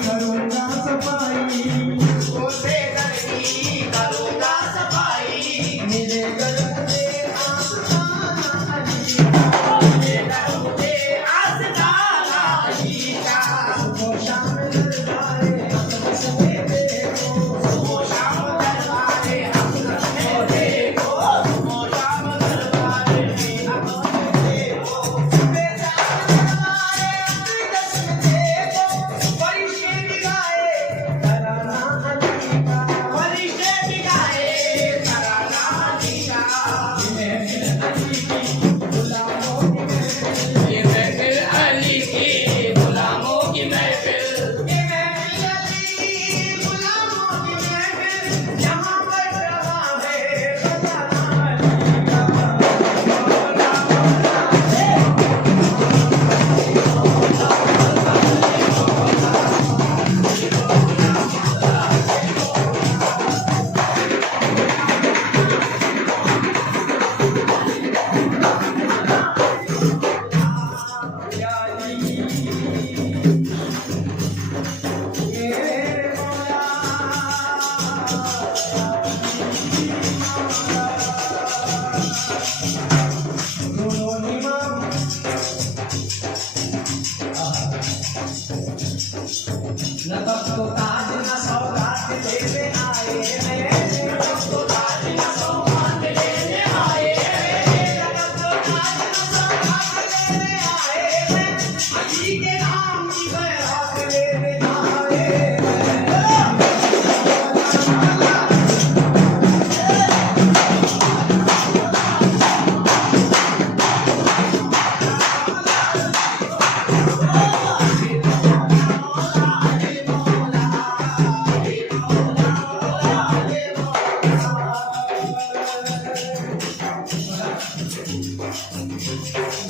करूंगा सफा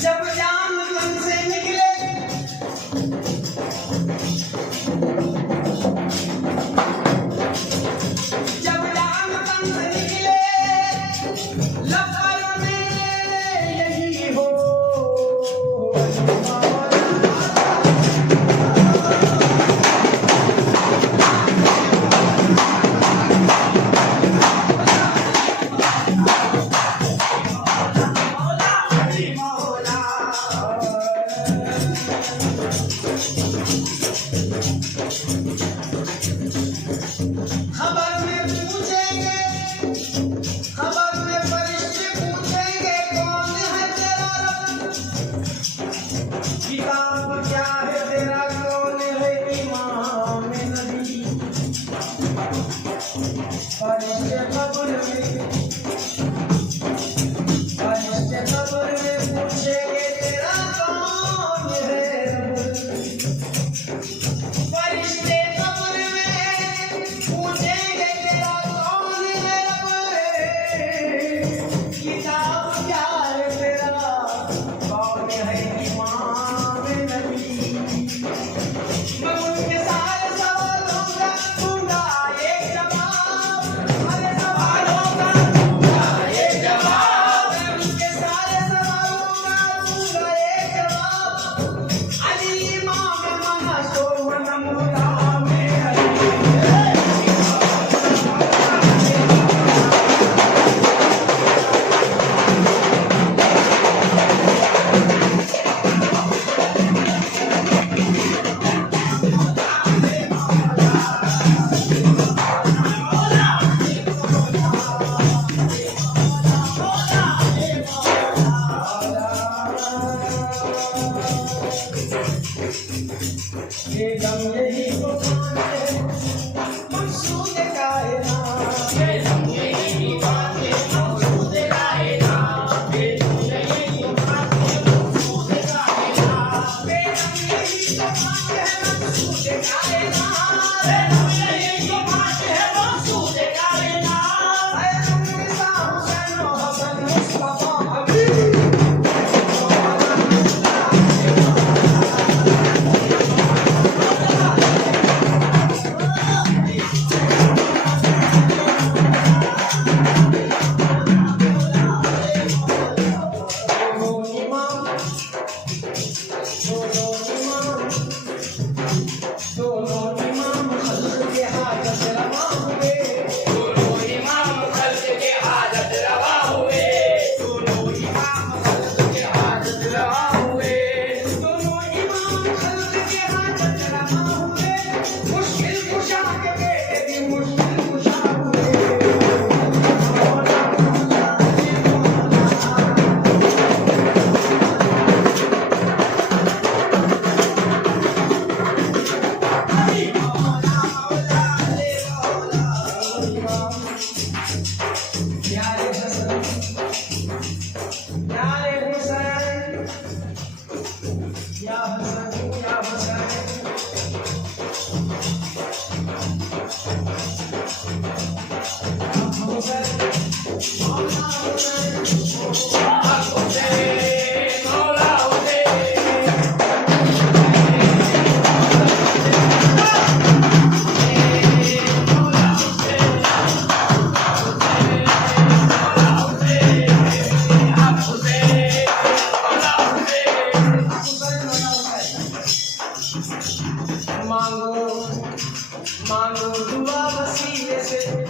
जब जान मन से निकले जब जान मन से निकले लफ्ज़ में यही हो खबर में पूछेंगे खबर में फरिश्ते पूछेंगे कौन है तेरा रब किताब क्या है तेरा कौन है इमाम नबी फरिश्ते खबर में पूछेंगे तेरा कौन है रब फरिश्ते खबर में पूछेंगे तेरा कौन है रब किताब क्या है तेरा कौन है इमाम नबी मैं उनके सारे सवालों का दूंगा एक जवाब हर सवालों का दूंगा एक जवाब मैं उनके सारे सवालों का दूंगा एक जवाब अली इमाम मना सो मनमुला में अली ये गम यही तूफान है मकसूद कायनात ये गम यही तूफान है मकसूद कायनात ये गम यही तूफान है मकसूद कायनात ये गम यही तूफान है मकसूद कायनात ये गम यही तूफान है मकसूद कायनात है मिर्ज़ा हुसैन और हसन मुस्तफा हबीब दोनों इमाम खल्क़ के हाजत रवा हुए दोनों इमाम खल्क़ के हाजत रवा हुए दोनों इमाम खल्क़ के हाजत रवा हुए दोनों इमाम खल्क़ के हाजत रवा हुए मुश्किल कुशा के बेटे भी मुश्किल कुशा हुए प्यारे हसन प्यारे हुसैन या हसन या हुसैन मौला मांगो मांगो दुआ वसीले से